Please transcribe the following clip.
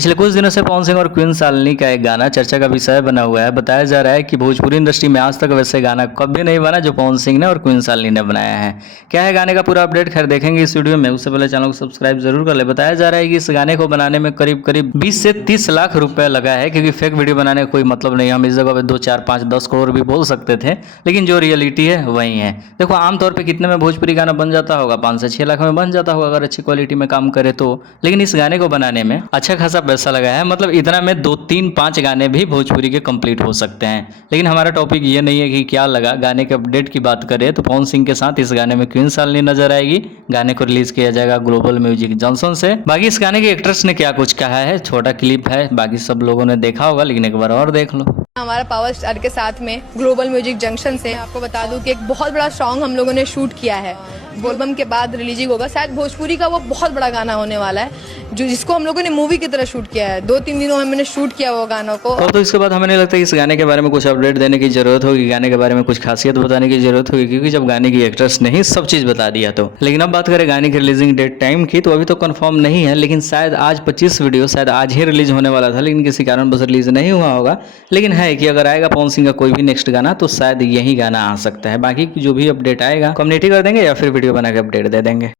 पिछले कुछ दिनों से पवन सिंह और क्वीन शालिनी का एक गाना चर्चा का विषय बना हुआ है। बताया जा रहा है कि भोजपुरी इंडस्ट्री में आज तक वैसे गाना कभी नहीं बना जो पवन सिंह ने और क्वीन शालिनी ने बनाया है। क्या है गाने का पूरा अपडेट, खैर देखेंगे इस वीडियो में। उससे पहले चैनल को सब्सक्राइब जरूर कर ले। बताया जा रहा है कि इस गाने को बनाने में करीब 20 से 30 लाख रुपए लगा है, क्योंकि फेक वीडियो बनाने का कोई मतलब नहीं। हम इस जगह पे 2, 4, 5, 10 करोड़ भी बोल सकते थे, लेकिन जो रियलिटी है वही है। देखो आमतौर पर कितने में भोजपुरी गाना बन जाता होगा, 5 से 6 लाख में बन जाता होगा अगर अच्छी क्वालिटी में काम करे तो। लेकिन इस गाने को बनाने में अच्छा खासा पैसा लगा है। मतलब इतना में 2, 3, 5 गाने भी भोजपुरी के कंप्लीट हो सकते हैं। लेकिन हमारा टॉपिक ये नहीं है कि क्या लगा। गाने के अपडेट की बात करें तो पवन सिंह के साथ इस गाने में क्वीन शालिनी नजर आएगी। गाने को रिलीज किया जाएगा ग्लोबल म्यूजिक जॉनसन से। बाकी इस गाने के एक्ट्रेस ने क्या कुछ कहा है, छोटा क्लिप है, बाकी सब लोगों ने देखा होगा, लेकिन एक बार और देख लो। हमारा पावर स्टार के साथ में ग्लोबल म्यूजिक जंक्शन से आपको बता दूं कि एक बहुत बड़ा सॉन्ग हम लोगों ने शूट किया है। बोलबम के बाद रिलीजिंग होगा, शायद भोजपुरी का वो बहुत बड़ा गाना होने वाला है, जिसको हम लोगों ने मूवी की तरह शूट किया है। 2-3 दिनों में हमने शूट किया वो गानों को। तो इसके बाद हमें नहीं लगता कि इस गाने के बारे में कुछ अपडेट देने की जरूरत होगी, गाने के बारे में कुछ खासियत बताने की जरूरत होगी, क्योंकि जब गाने की एक्ट्रेस ने ही सब चीज बता दिया तो। लेकिन अब बात करें गाने की रिलीजिंग डेट टाइम की, तो अभी तो कंफर्म नहीं है, लेकिन शायद आज 25 वीडियो शायद आज ही रिलीज होने वाला था, लेकिन किसी कारण बस रिलीज नहीं हुआ होगा। लेकिन है कि अगर आएगा पवन सिंह का कोई भी नेक्स्ट गाना तो शायद यही गाना आ सकता है। बाकी जो भी अपडेट आएगा कम्युनिटी कर देंगे या फिर वीडियो बना के अपडेट दे देंगे।